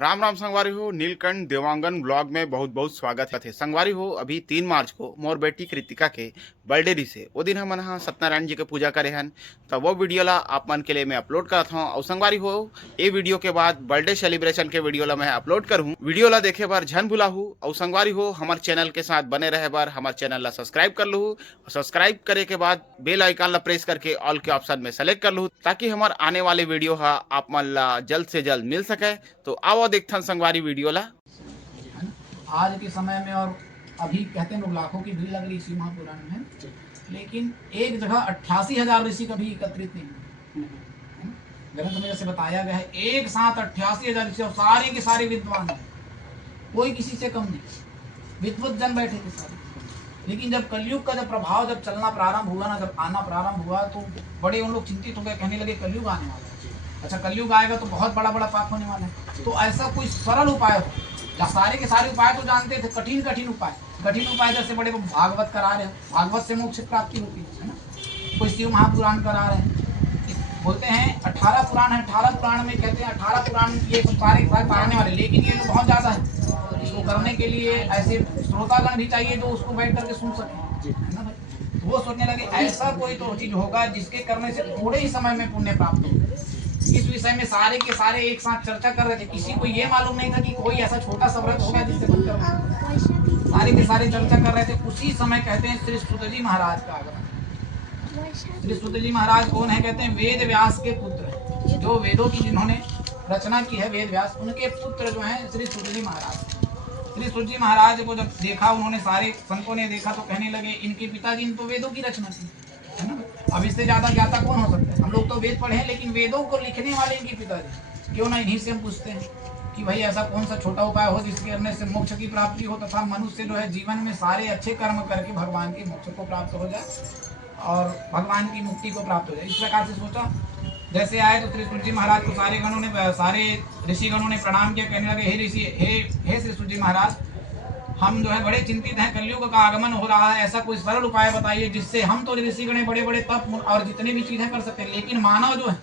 राम राम संगवारी हो। नीलकंठ देवांगन ब्लॉग में बहुत बहुत स्वागत है संगवारी हो। अभी 3 मार्च को मोर बेटी कृतिका के बर्थडे रिसे वो दिन हमन हा सत्यनारायण जी के पूजा करे हन। तो वो वीडियो ला आप मन के लिए मैं अपलोड करता हूँ। और संगवारी हो ये वीडियो के बाद बर्थडे सेलिब्रेशन के वीडियो ला मैं अपलोड करूँ। वीडियो ला देखे बार झन भुला हूँ। और संगवारी हो हमारे चैनल के साथ बने रहे बार हमारे चैनल ला सब्सक्राइब कर लूँ। सब्सक्राइब करे के बाद बेल आइकन ला प्रेस करके ऑल के ऑप्शन में सेलेक्ट कर लूँ, ताकि हमारे आने वाले वीडियो हा आप मन ला जल्द से जल्द मिल सके। तो आओ देखथन संगवारी वीडियो ला। आज के समय में और अभी कहते हैं लोग लाखों की भीड़ लग रही इसी महापुराण में, लेकिन एक जगह 88,000 ऋषि कभी एकत्रित नहीं हुए। ग्रंथ में जैसे बताया गया है एक साथ 88,000 ऋषि और सारे के सारे विद्वान हैं, कोई किसी से कम नहीं, विद्वत जन बैठे थे सारे। लेकिन जब कलयुग का जब प्रभाव जब चलना प्रारंभ हुआ ना, जब आना प्रारंभ हुआ, तो बड़े उन लोग चिंतित हो गए, कहने लगे कलयुग आने वाला है। अच्छा, कलयुग आएगा तो बहुत बड़ा बड़ा पाप होने वाला है, तो ऐसा कोई सरल उपाय हो। सारे के सारे उपाय तो जानते थे, कठिन कठिन उपाय जैसे बड़े भागवत करा रहे हैं, भागवत से मोक्ष प्राप्ति होती है ना। कोई शिव महापुराण करा रहे हैं, बोलते हैं 18 पुराण है, 18 पुराण में कहते हैं 18 पुराण ये सारे पढ़ने वाले, लेकिन ये लोग बहुत ज्यादा है। इसको करने के लिए ऐसे श्रोतागण भी चाहिए जो उसको बैठ करके सुन सके, है ना भाई। वो सोचने लगे ऐसा कोई तो चीज होगा जिसके करने से थोड़े ही समय में पुण्य प्राप्त हो। इस विषय में सारे के सारे एक साथ चर्चा कर रहे थे। किसी को ये मालूम नहीं था कि कोई ऐसा छोटा सा व्रत होगा जिससे बनकर सारे के सारे चर्चा कर रहे थे। उसी समय कहते हैं श्री सुत जी महाराज का आगमन। श्री सुत जी महाराज कौन है? कहते हैं वेद व्यास के पुत्र, जो वेदों की जिन्होंने रचना की है, वेद व्यास, उनके पुत्र जो है श्री सुत जी महाराज। श्री सुत जी महाराज को जब देखा उन्होंने, सारे संतों ने देखा, तो कहने लगे इनके पिताजी ने तो वेदों की रचना की है ना। अब इससे ज्यादा ज्ञाता कौन हो सकता है? हम लोग तो वेद पढ़े हैं, लेकिन वेदों को लिखने वाले इनके पिताजी, क्यों ना इन्हीं से हम पूछते हैं कि भाई ऐसा कौन सा छोटा उपाय हो जिसके करने से मोक्ष की प्राप्ति हो, तथा मनुष्य जो है जीवन में सारे अच्छे कर्म करके भगवान के मोक्ष को प्राप्त हो जाए और भगवान की मुक्ति को प्राप्त हो जाए। इस प्रकार से सोचा। जैसे आए तो श्री सूर्य जी महाराज को सारे ऋषिगणों ने प्रणाम किया, कहने लगे हे ऋषि, हे श्री सूर्य जी महाराज, हम जो है बड़े चिंतित हैं, कलयुग का आगमन हो रहा है, ऐसा कोई सरल उपाय बताइए जिससे हम तो ऋषिगण बड़े बड़े तप और जितने भी चीजें कर सकते हैं, लेकिन मानव जो है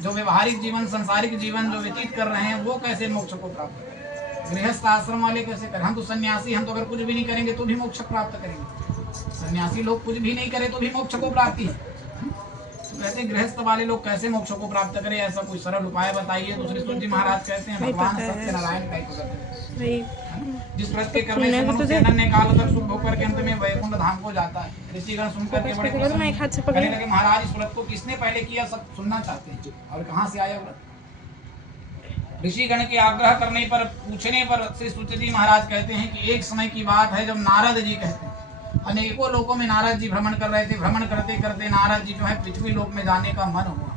जो व्यवहारिक जीवन, संसारिक जीवन जो व्यतीत कर रहे हैं, वो कैसे मोक्ष को प्राप्त करें? गृहस्थ आश्रम वाले कैसे करें? हम तो सन्यासी, हम तो अगर कुछ भी नहीं करेंगे तो भी मोक्ष प्राप्त करेंगे। सन्यासी लोग कुछ भी नहीं करे तो भी मोक्ष को प्राप्ति है। तो कहते हैं गृहस्थ वाले लोग कैसे मोक्ष को प्राप्त करें, ऐसा कोई सरल उपाय बताइए। दूसरे सूर्य जी महाराज कहते हैं भगवान सत्यनारायण का ही पकड़, जिस व्रत के करने से मनुष्य अनन्य काल तक सुख होकर के अंत में वैकुंठ धाम को जाता है। ऋषिगण सुनकर के बड़े कहने लगे महाराज इस व्रत को किसने पहले किया, सब सुनना चाहते हैं, और कहाँ से आया व्रत? ऋषिगण के आग्रह करने पर, पूछने पर श्री सूत जी महाराज कहते हैं कि एक समय की बात है जब नारद जी कहते हैं, अनेकों लोगों में नारद जी भ्रमण कर रहे थे। भ्रमण करते करते नारद जी जो है पृथ्वी लोक में जाने का मन हुआ।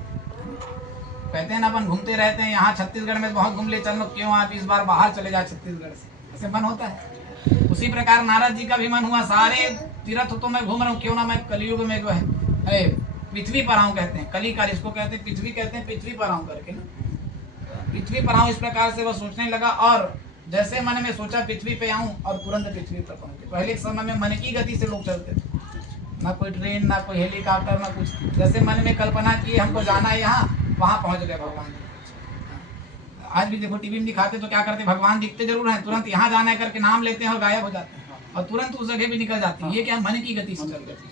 कहते हैं ना अपन घूमते रहते हैं, यहाँ छत्तीसगढ़ में बहुत घूम ले, चलो क्यों आप इस बार बाहर चले जाए छत्तीसगढ़ से, ऐसे मन होता है। उसी प्रकार नारद जी का भी मन हुआ, सारे तीर्थ तो मैं घूम रहा हूँ, क्यों ना मैं कलयुग में जो है पृथ्वी पर आऊँ। कहते हैं कलिकाल, इसको कहते हैं पृथ्वी, कहते हैं पृथ्वी पर आऊँ करके ना, पृथ्वी पर आऊँ। इस प्रकार से वह सोचने लगा, और जैसे मन में सोचा पृथ्वी पे आऊँ और तुरंत पृथ्वी पर पहुंचे। पहले के समय में मन की गति से लोग चलते थे, ना कोई ट्रेन, ना कोई हेलीकॉप्टर, ना कुछ। जैसे मन में कल्पना की हमको जाना है यहाँ, वहां पहुंच गए भगवान। आज भी देखो टीवी में दिखाते तो क्या करते, भगवान दिखते जरूर हैं, तुरंत यहाँ जाना है करके नाम लेते हैं और गायब हो जाते हैं, और तुरंत उस जगह भी निकल जाती है। ये क्या, मन की गति से चल रही थी।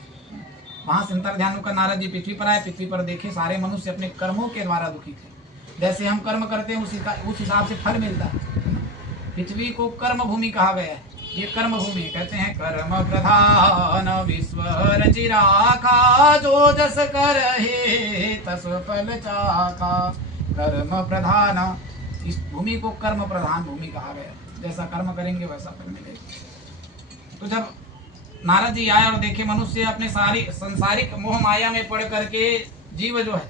वहां से अंतर ध्यान होकर नारद जी पृथ्वी पर आए। पृथ्वी पर देखे सारे मनुष्य अपने कर्मों के द्वारा दुखी थे। जैसे हम कर्म करते हैं उस हिसाब से फल मिलता है। पृथ्वी को कर्म भूमि कहा गया है। ये कर्म भूमि, कहते हैं कर्म प्रधान विश्व रचि राखा, जो जस कर हे तस फल चाखा। कर्म प्रधान, इस भूमि को कर्म प्रधान भूमि कहा गया, जैसा कर्म करेंगे वैसा फल मिलेगा। तो जब नारद जी आए और देखे मनुष्य अपने सारी संसारिक मोह माया में पड़ करके जीव जो है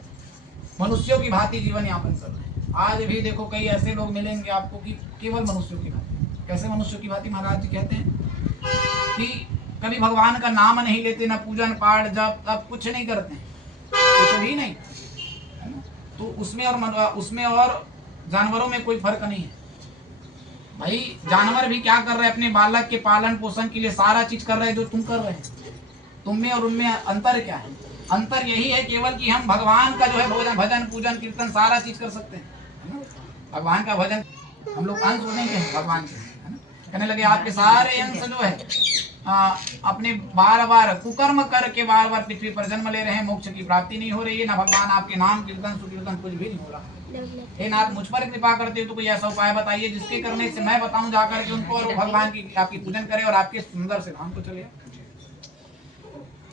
मनुष्यों की भांति जीवन यापन कर रहे हैं। आज भी देखो कई ऐसे लोग मिलेंगे आपको कि केवल मनुष्यों की भांति। कैसे मनुष्यों की भांति? महाराज जी कहते हैं कि कभी भगवान का नाम नहीं लेते, ना पूजन पाठ जब तब कुछ नहीं करते, कुछ भी नहीं, है ना। तो उसमें और जानवरों में कोई फर्क नहीं है भाई। जानवर भी क्या कर रहे हैं, अपने बालक के पालन पोषण के लिए सारा चीज कर रहे हैं जो तुम कर रहे हैं। तुम में और उनमें अंतर क्या है? अंतर यही है केवल कि हम भगवान का जो है भजन पूजन कीर्तन सारा चीज कर सकते हैं, भगवान का भजन हम लोग अंश सुनेंगे भगवान के, है ना। कहने लगे आपके सारे अंश जो है अपने बार बार कुकर्म करके बार बार पृथ्वी पर जन्म ले रहे हैं, मोक्ष की प्राप्ति नहीं हो रही है, ना भगवान आपके नाम कीर्तन सुकीर्तन कुछ भी नहीं हो रहा है। हे नाथ मुझ पर कृपा करते हो तो कोई ऐसा उपाय बताइए जिसके करने से मैं बताऊं जाकर के उनको और वो भगवान की आपकी पूजन करे और आपके सुंदर से धाम को चले।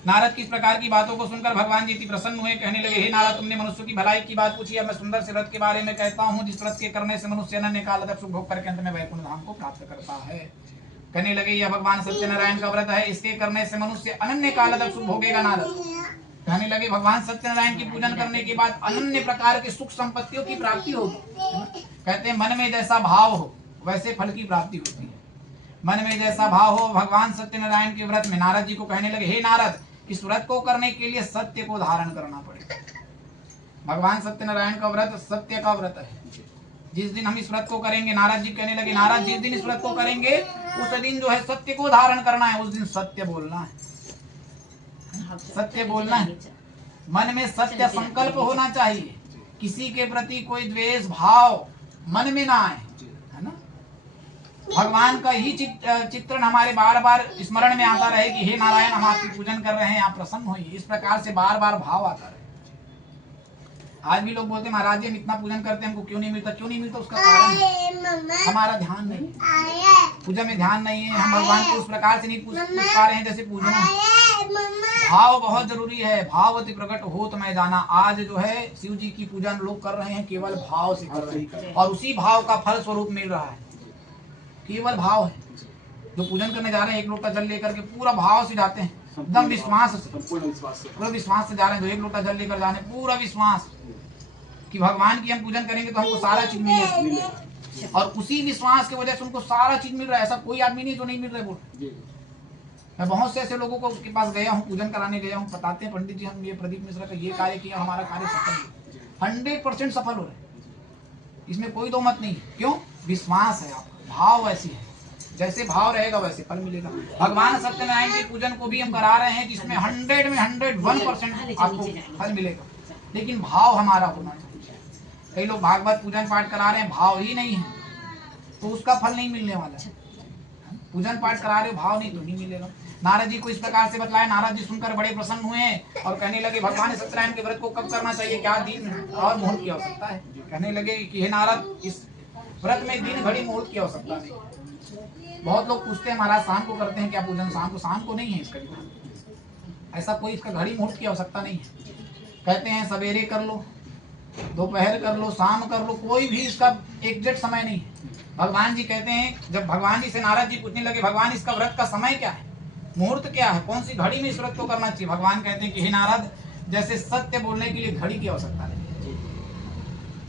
नारद की इस प्रकार की बातों को सुनकर भगवान जी प्रसन्न हुए, कहने लगे हे नारद तुमने मनुष्य की भलाई की बात पूछी, अब मैं सुंदर से व्रत के बारे में कहता हूँ जिस व्रत के करने से मनुष्य अनन्य काल तक सुख भोग करके अंत में वैकुंठ धाम को प्राप्त करता है। कहने लगे यह भगवान सत्यनारायण का व्रत है, इसके करने से मनुष्य अनन्य काल तक सुख भोगेगा। नारद कहने लगे भगवान सत्यनारायण की पूजन करने के बाद अनन्य प्रकार के सुख संपत्तियों की प्राप्ति होगी। कहते हैं मन में जैसा भाव हो वैसे फल की प्राप्ति होती है। मन में जैसा भाव हो भगवान सत्यनारायण के व्रत में नारद जी को कहने लगे हे नारद इस व्रत को करने के लिए सत्य को धारण करना पड़ेगा। भगवान सत्यनारायण का व्रत सत्य का व्रत है। जिस दिन हम इस व्रत को करेंगे, नारद जी कहने लगे नारद जिस दिन इस व्रत को करेंगे उस दिन जो है सत्य को धारण करना है, उस दिन सत्य बोलना है, सत्य बोलना है। मन में सत्य संकल्प होना चाहिए, किसी के प्रति कोई द्वेष भाव मन में ना आए, है ना। भगवान का ही चित्रण हमारे बार बार स्मरण में आता रहे कि हे नारायण हम आपकी पूजन कर रहे हैं, आप प्रसन्न होइए, इस प्रकार से बार बार भाव आता रहे। आज भी लोग बोलते हैं महाराज जी हम इतना पूजन करते हैं हमको क्यों नहीं मिलता, क्यों नहीं मिलता उसका कारण हमारा ध्यान नहीं है, पूजा में ध्यान नहीं है, हम भगवान को उस प्रकार से नहीं पूछ पा रहे हैं जैसे पूजना है। भाव बहुत जरूरी है, भावति प्रकट हो तो मैं जाना। आज जो है शिव जी की पूजा लोग कर रहे हैं केवल भाव से कर रहे हैं और उसी भाव का फल स्वरूप मिल रहा है, केवल भाव है। जो पूजन करने जा रहे हैं एक लोटा जल लेकर के पूरा भाव से जाते हैं, एकदम विश्वास से, पूरा विश्वास से जा रहे हैं। जो एक लोटा जल लेकर जाने पूरा विश्वास कि भगवान की हम पूजन करेंगे तो हमको सारा चीज मिलेगा और उसी विश्वास की वजह से उनको सारा चीज मिल रहा है। ऐसा कोई आदमी नहीं जो नहीं मिल रहा है बोल। मैं बहुत से ऐसे लोगों को के पास गया हूँ, पूजन कराने गया हूँ, बताते हैं पंडित जी हम ये प्रदीप मिश्रा का ये कार्य किया, हमारा कार्य सफल है, 100% सफल हो रहा है, इसमें कोई दो मत नहीं। क्यों? विश्वास है आपका, भाव ऐसी है, जैसे भाव रहेगा वैसे फल मिलेगा। भगवान सत्यनारायण के पूजन को भी हम करा रहे हैं जिसमें 100 में 101% आपको फल मिलेगा, लेकिन भाव हमारा होना चाहिए। कई लोग भागवत पूजन पाठ करा रहे हैं, भाव ही नहीं है तो उसका फल नहीं मिलने वाला है। पूजन पाठ करा रहे हो, भाव नहीं तो नहीं मिलेगा। नारद जी को इस प्रकार से बतलाया, नारद जी सुनकर बड़े प्रसन्न हुए और कहने लगे भगवान सत्यनारायण के व्रत को कब करना चाहिए, क्या दिन और मुहूर्त की आवश्यकता है। कहने लगे कि हे नारद इस व्रत में दिन घड़ी मुहूर्त की आवश्यकता नहीं। बहुत लोग पूछते हैं महाराज शाम को करते हैं क्या पूजन, शाम को नहीं है इसका, ऐसा कोई इसका घड़ी मुहूर्त की आवश्यकता नहीं है। कहते हैं सवेरे कर लो, दोपहर कर लो, शाम कर लो, कोई भी इसका एग्जैक्ट समय नहीं है। भगवान जी कहते हैं, जब भगवान जी से नारद जी पूछने लगे भगवान इसका व्रत का समय क्या है, मुहूर्त क्या है, कौन सी घड़ी में इस व्रत को करना चाहिए। भगवान कहते हैं कि हे नारद जैसे सत्य बोलने के लिए घड़ी की आवश्यकता नहीं,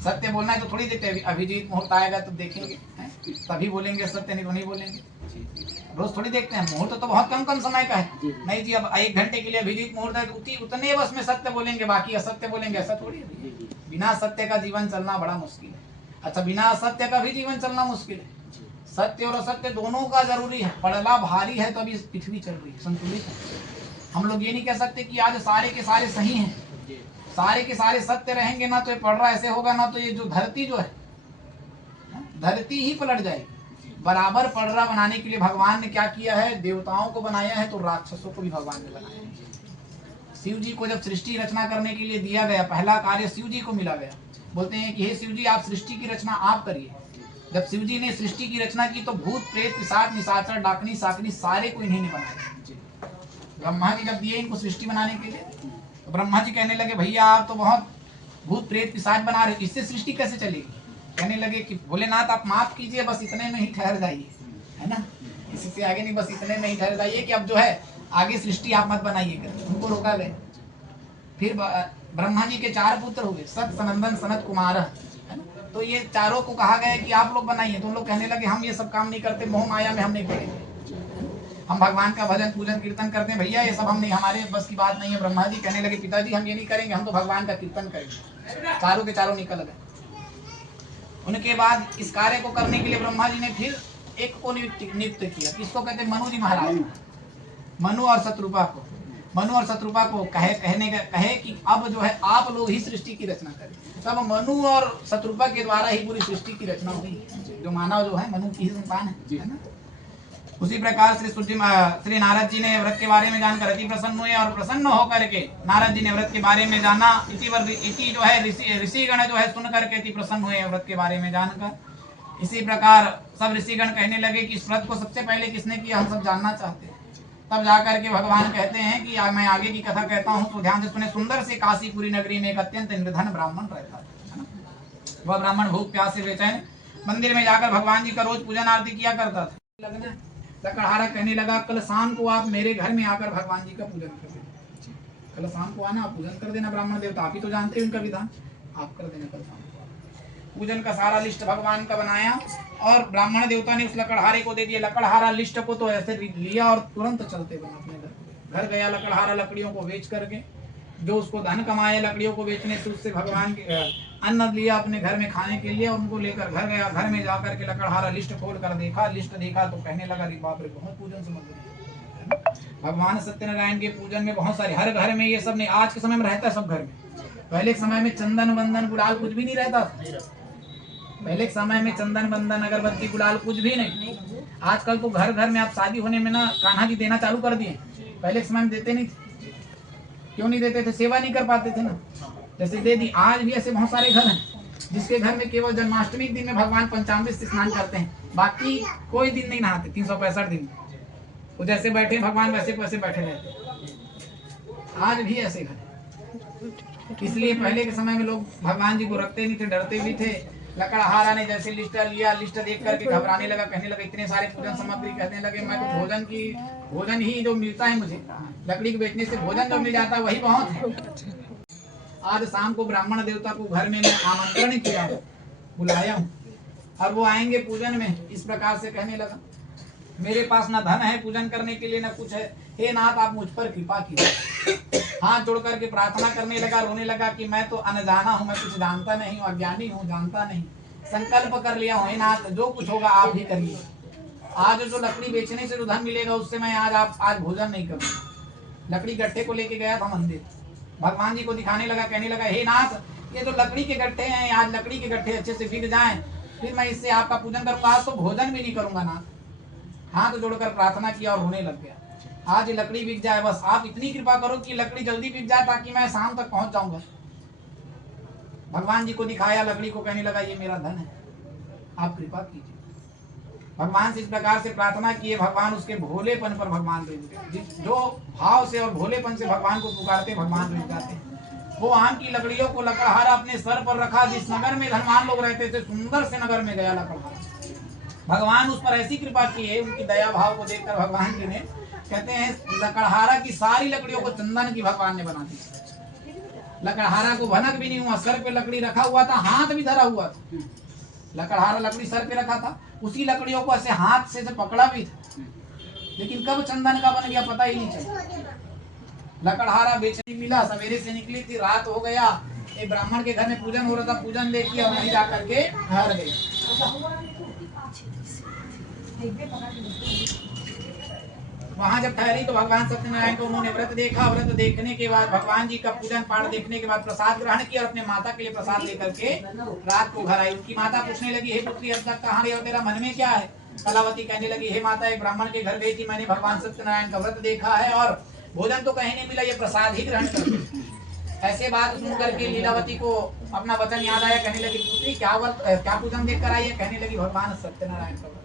सत्य बोलना है तो थोड़ी देर अभिजीत मुहूर्त आएगा तो देखेंगे तभी बोलेंगे सत्य, नहीं तो नहीं बोलेंगे। रोज थोड़ी देखते हैं, मुहूर्त तो बहुत कम समय का है। नहीं जी अब 1 घंटे के लिए अभिजीत मुहूर्त है तो उतने बस में सत्य बोलेंगे, बाकी असत्य बोलेंगे, ऐसा थोड़ी है। बिना सत्य का जीवन चलना बड़ा मुश्किल है। अच्छा बिना असत्य का भी जीवन चलना मुश्किल है। सत्य और असत्य दोनों का जरूरी है। पड़ला भारी है तो अभी पृथ्वी चल रही है, संतुलित है। हम लोग ये नहीं कह सकते कि आज सारे के सारे सही हैं, सारे के सारे सत्य रहेंगे ना तो ये पड़ रहा ऐसे होगा, ना तो ये जो धरती जो है धरती ही पलट जाएगी। बराबर पड़रा बनाने के लिए भगवान ने क्या किया है, देवताओं को बनाया है तो राक्षसों को भी भगवान ने बनाया है। शिव जी को जब सृष्टि रचना करने के लिए दिया गया, पहला कार्य शिव जी को मिला गया। बोलते हैं कि हे शिव जी आप सृष्टि की रचना आप करिए। जब शिव जी ने सृष्टि की रचना की तो भूत प्रेत पिशाच निशाचर डाकनी साकनी सारे को इन्हीं ने बनाया। ब्रह्मा जी जब दिए इनको सृष्टि बनाने के लिए तो ब्रह्मा जी कहने लगे भैया आप तो बहुत भूत प्रेत पिशाच बना रहे, इससे सृष्टि कैसे चलेगी। कहने लगे कि भोलेनाथ आप माफ कीजिए, बस इतने में ही ठहर जाइए, है ना, इससे आगे नहीं, बस इतने में ही ठहर जाइए कि अब जो है आगे सृष्टि आप मत बनाइएगा। उनको रोका गया। फिर ब्रह्मा जी के 4 पुत्र हो गए, सत सनंदन सनत कुमार, तो ये चारों को कहा गया कि आप लोग बनाइए। तो उन लोग कहने लगे हम ये सब काम नहीं करते, मोह माया में हम नहीं पड़ेंगे, हम भगवान का भजन पूजन कीर्तन करते हैं, भैया ये सब हम नहीं, हमारे बस की बात नहीं है। ब्रह्मा जी कहने लगे पिताजी हम ये नहीं करेंगे, हम तो भगवान का कीर्तन करेंगे। चारों के चारों निकल गए। उनके बाद इस कार्य को करने के लिए ब्रह्मा जी ने फिर एक को नियुक्त किया, किसको कहते हैं, मनु जी महाराज, मनु और शत्रुपा को। मनु और शत्रुपा को कहे कि अब जो है आप लोग ही सृष्टि की रचना करें। तब मनु और शत्रुपा के द्वारा ही पूरी सृष्टि की रचना हुई। जो मानव जो है मनु की ही संतान है ना। उसी प्रकार श्री नारद जी ने व्रत के बारे में जानकर अति प्रसन्न हुए और प्रसन्न होकर के नारद जी ने व्रत के बारे में जाना। इति जो है ऋषिगण जो है सुन करके अति प्रसन्न हुए व्रत के बारे में जानकर। इसी प्रकार सब ऋषिगण कहने लगे कि इस व्रत को सबसे पहले किसने किया, हम सब जानना चाहते हैं। तब जाकर के भगवान कहते हैं कि मैं आगे की कथा कहता हूँ तो ध्यान से सुने। सुंदर से काशीपुरी नगरी में एक अत्यंत निर्धन ब्राह्मण रहता था। वह ब्राह्मण भूख प्यास से बेचैन मंदिर में जाकर भगवान जी का रोज पूजन आरती किया करता था। लकड़हारा कहने लगा, कल शाम को आप मेरे घर में आकर भगवान जी का पूजन कर देना। कल शाम को आना, पूजन कर देना। ब्राह्मण देवता आप ही तो जानते हैं उनका विधान, आप कर देना कल शाम को। पूजन का सारा लिस्ट भगवान का बनाया और ब्राह्मण देवता ने उस लकड़हारे को दे दिया। लकड़हारा लिस्ट को तो ऐसे लिया और तुरंत चलते बना अपने घर गया। लकड़हारा लकड़ियों को बेच करके जो उसको धन कमाया लकड़ियों को बेचने से, उससे भगवान के अन्न लिया अपने घर में खाने के लिए, उनको लेकर घर गया। घर में जाकर के लकड़हारा लिस्ट खोल कर देखा, लिस्ट देखा तो कहने लगा, अरे बाप रे, बहुत पूजन सामग्री। भगवान सत्यनारायण के पूजन में बहुत सारे, हर घर में ये सब नहीं, आज के समय में रहता है सब घर में। पहले के समय में चंदन बंदन गुलाल कुछ भी नहीं रहता। पहले के समय में चंदन बंदन अगरबत्ती गुलाल कुछ भी नहीं। आजकल तो घर घर में आप शादी होने में ना कान्हा जी देना चालू कर दिए। पहले के समय में देते नहीं थे। क्यों नहीं देते थे? सेवा नहीं कर पाते थे ना, जैसे दे दी। आज भी ऐसे बहुत सारे घर हैं जिसके घर में केवल जन्माष्टमी के दिन में भगवान पंचामृत से स्नान करते हैं, बाकी कोई दिन नहीं नहाते। 365 दिन वो जैसे बैठे भगवान वैसे वैसे बैठे रहते। आज भी ऐसे घर। इसलिए पहले के समय में लोग भगवान जी को रखते नहीं थे, डरते भी थे। लकड़हारा ने जैसे लिस्ट लिया, लिस्ट देख करके घबराने लगा, कहने लगा इतने सारे पूजन सामग्री, कहने लगे मैं तो भोजन ही जो मिलता है मुझे, लकड़ी के बेचने से भोजन जो मिल जाता है वही बहुत है। आज शाम को ब्राह्मण देवता को घर में मैं आमंत्रण किया हूँ, बुलाया हूँ और वो आएंगे पूजन में। इस प्रकार से कहने लगा, मेरे पास ना धन है पूजन करने के लिए ना कुछ है, हे नाथ आप मुझ पर कृपा कीजिए। हाथ जोड़ करके प्रार्थना करने लगा, रोने लगा कि मैं तो अनजाना हूँ, मैं कुछ जानता नहीं हूँ, अज्ञानी हूँ, जानता नहीं। संकल्प कर लिया हूँ, हे नाथ जो कुछ होगा आप ही करिए। आज जो लकड़ी बेचने से जो धन मिलेगा उससे मैं आज भोजन नहीं करूँगा। लकड़ी गट्ठे को लेके गया था मंदिर, भगवान जी को दिखाने लगा, कहने लगा, हे नाथ ये जो लकड़ी के गट्ठे हैं, आज लकड़ी के गट्ठे अच्छे से बिक जाएं, फिर मैं इससे आपका पूजन करूंगा, आज तो भोजन भी नहीं करूंगा नाथ। हाथ जोड़कर प्रार्थना किया और रोने लग गया। आज ये लकड़ी बिक जाए, बस आप इतनी कृपा करो कि लकड़ी जल्दी बिक जाए ताकि मैं शाम तक पहुंच जाऊंगा। भगवान जी को दिखाया लकड़ी को, कहने लगा ये मेरा धन है, आप कृपा कीजिए। भगवान से इस प्रकार से प्रार्थना किए। भगवान उसके भोलेपन पर भगवान जो भाव से और भोलेपन से भगवान को पुकारते भगवान रुक जाते हैं। वो आम की लकड़ियों को लकड़हारा अपने सर पर रखा। जिस नगर में धनवान लोग रहते थे, सुंदर से नगर में गया लकड़हारा। भगवान उस पर ऐसी कृपा की है, उनकी दया भाव को देखकर भगवान जी ने, कहते हैं लकड़हारा की सारी लकड़ियों को चंदन की भगवान ने बना दी। लकड़हारा को भनक भी नहीं हुआ, सर पे लकड़ी रखा हुआ था, हाथ भी धरा हुआ था। लकड़हारा लकड़ी सर पे रखा था, उसी लकड़ियों को ऐसे हाथ से पकड़ा भी था, लेकिन कब चंदन का बन गया पता ही नहीं चला। लकड़हारा बेचने मिला, सवेरे से निकली थी, रात हो गया। एक ब्राह्मण के घर में पूजन हो रहा था, पूजन देखी और वहीं जाकर के घर गए। वहां जब ठहरी तो भगवान सत्यनारायण को उन्होंने व्रत देखा। व्रत देखने के बाद भगवान जी का पूजन पाठ देखने के बाद प्रसाद ग्रहण किया और अपने माता के लिए प्रसाद लेकर के रात को घर आई। उनकी माता पूछने लगी, हे पुत्री अब तक कहाँ रही हो, तेरा मन में क्या है? कलावती कहने लगी, हे माता एक ब्राह्मण के घर गई थी, मैंने भगवान सत्यनारायण का व्रत देखा है और भोजन तो कहीं नहीं मिला, ये प्रसाद ही ग्रहण कर। ऐसे बात सुन करके लीलावती को अपना वचन याद आया, कहने लगी पुत्री क्या पूजन देख कर आई है? कहने लगी भगवान सत्यनारायण का व्रत।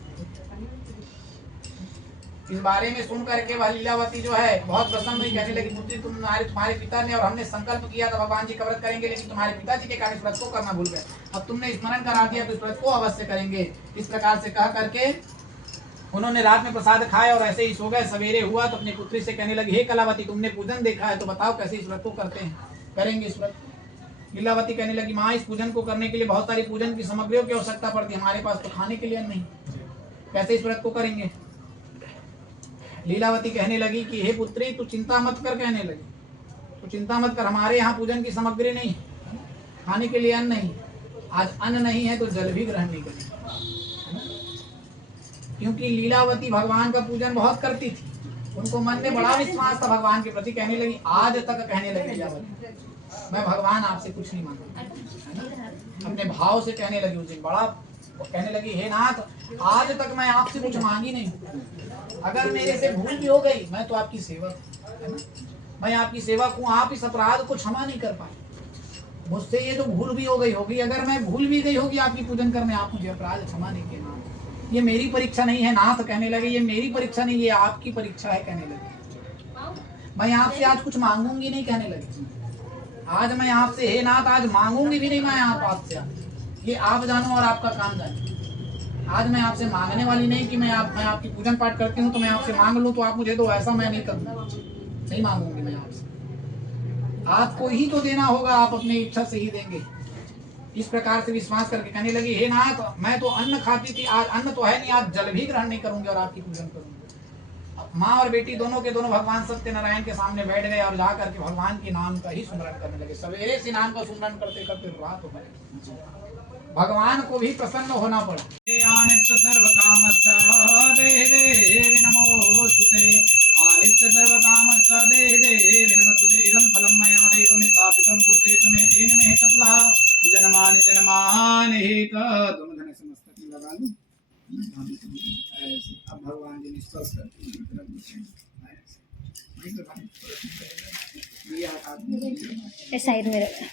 इस बारे में सुन करके वह लीलावती जो है बहुत प्रसन्न हुई, कहने लगी पुत्री तुम्हारे पिता ने और हमने संकल्प किया था भगवान जी का व्रत करेंगे, लेकिन तुम्हारे पिताजी के कारण व्रत को करना भूल गए। अब तुमने स्मरण करा दिया तो इस व्रत को अवश्य करेंगे। इस प्रकार से कह करके उन्होंने रात में प्रसाद खाया और ऐसे ही सो गए। सवेरे हुआ तो अपनी पुत्री से कहने लगी, हे कलावती तुमने पूजन देखा है तो बताओ कैसे इस व्रत को करते हैं, करेंगे इस व्रत। लीलावती कहने लगी, माँ इस पूजन को करने के लिए बहुत सारी पूजन की सामग्रियों की आवश्यकता पड़ती है, हमारे पास तो खाने के लिए नहीं, कैसे इस व्रत को करेंगे? लीलावती कहने लगी कि हे पुत्री तू चिंता मत कर, कहने लगी तू चिंता मत कर, हमारे यहाँ पूजन की सामग्री नहीं, खाने के लिए अन्न नहीं, आज अन्न नहीं है तो जल भी ग्रहण नहीं करेंगे। क्योंकि लीलावती भगवान का पूजन बहुत करती थी, उनको मन में बड़ा विश्वास था भगवान के प्रति, कहने लगी, आज तक कहने लगी लीलावती, मैं भगवान आपसे कुछ नहीं मांगता, अपने भाव से कहने लगी उस दिन, बड़ा कहने लगी, हे नाथ, आज तक मैं आपसे कुछ मांगी नहीं, अगर मेरे से भूल भी हो गई, मैं तो आपकी सेवक है ना, मैं आपकी सेवक हूँ, आप इस अपराध को क्षमा नहीं कर पाए, मुझसे ये तो भूल भी हो गई होगी, अगर मैं भूल भी गई होगी आपकी पूजन करने, आप मुझे अपराध क्षमा नहीं किए नाथ, ये मेरी परीक्षा नहीं है नाथ, कहने लगे, ये मेरी परीक्षा नहीं, ये आपकी परीक्षा है, कहने लगे, मैं आपसे आज कुछ मांगूंगी नहीं, कहने लगे, आज मैं आपसे, हे नाथ, आज मांगूंगी भी नहीं मैं आप आपसे, ये आप जानो और आपका काम जानो, आज मैं आपसे मांगने वाली नहीं कि मैं आपकी पूजन पाठ करती हूँ तो मैं आपसे मांग लूँ तो आप मुझे दो, ऐसा मैं नहीं करूँगा, नहीं मांगूंगी मैं आपसे, आपको ही तो देना होगा, आप अपनी इच्छा से ही देंगे, इस प्रकार से विश्वास करके कहने लगी, हे नाथ, मैं तो अन्न खाती थी, आज अन्न तो है नहीं, आज जल भी ग्रहण नहीं करूंगी और आपकी पूजन करूंगी। माँ और बेटी दोनों के दोनों भगवान सत्यनारायण के सामने बैठ गए और जा करके भगवान के नाम का ही स्मरण करने लगे, सवेरे से नाम का स्मरण करते करते रात हो गई, भगवान को भी प्रसन्न होना पड़ा। सर्व कामश्च देवी नमोस्तुते, आनित्य सर्व कामश्च देवी नमोस्तुते, इदं फलं मया देवं स्थापितं कुरुते मे तेन मे चपला जन्मानि जन्मानि दोनों धने समस्त लगा लो, ऐसे अब भगवान जी ने स्पर्श करते इस साइड में रखा,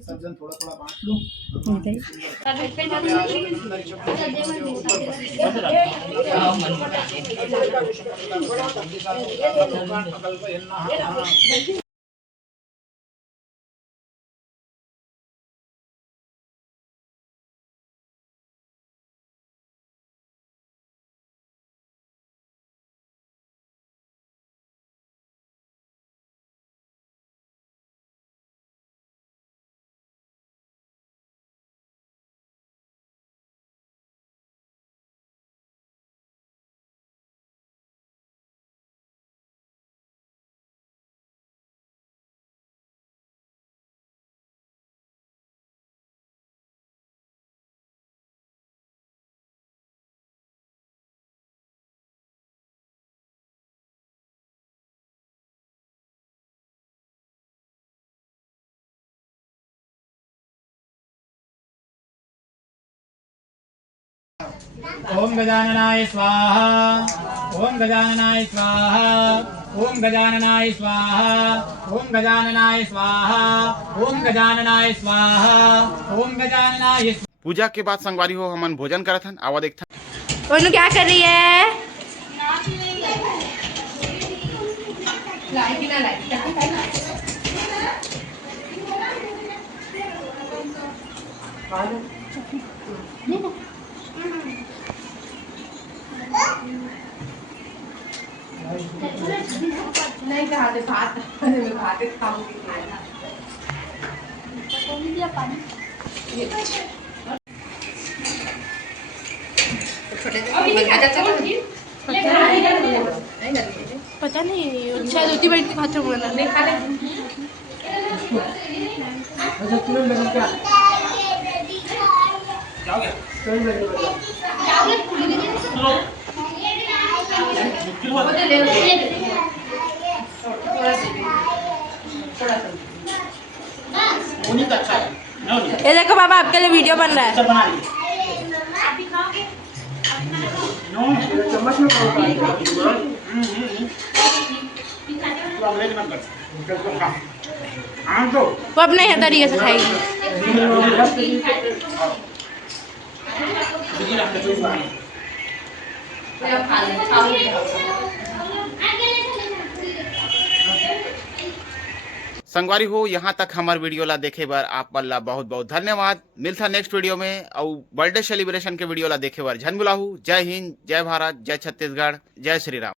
सब जन थोड़ा थोड़ा बांट लो, ओम गजाननाय स्वाहा, ओम गजाननाय स्वाहा, ओम गजाननाय स्वाहा, ओम गजाननाय स्वाहा, ओम गजाननाय स्वाहा, ओम गजाननाय। पूजा के बाद संगवारी हो हमन भोजन करत हन, आवा देखथन। ओनू क्या कर रही है? नहीं खाते भात भात खाऊंगी पता नहीं शायद उतनी बड़ी खत्म होना नहीं खा ये देखो बाबा आपके लिए वीडियो बन रहा है। वो अपने तरीके से खाएगी। संगवारी हो यहाँ तक हमार वीडियो ला देखे बर आप मन ला बहुत बहुत धन्यवाद। मिलता नेक्स्ट वीडियो में और बर्थडे सेलिब्रेशन के वीडियो ला देखे बर झन बुलाहू। जय हिंद, जय भारत, जय छत्तीसगढ़, जय श्री राम।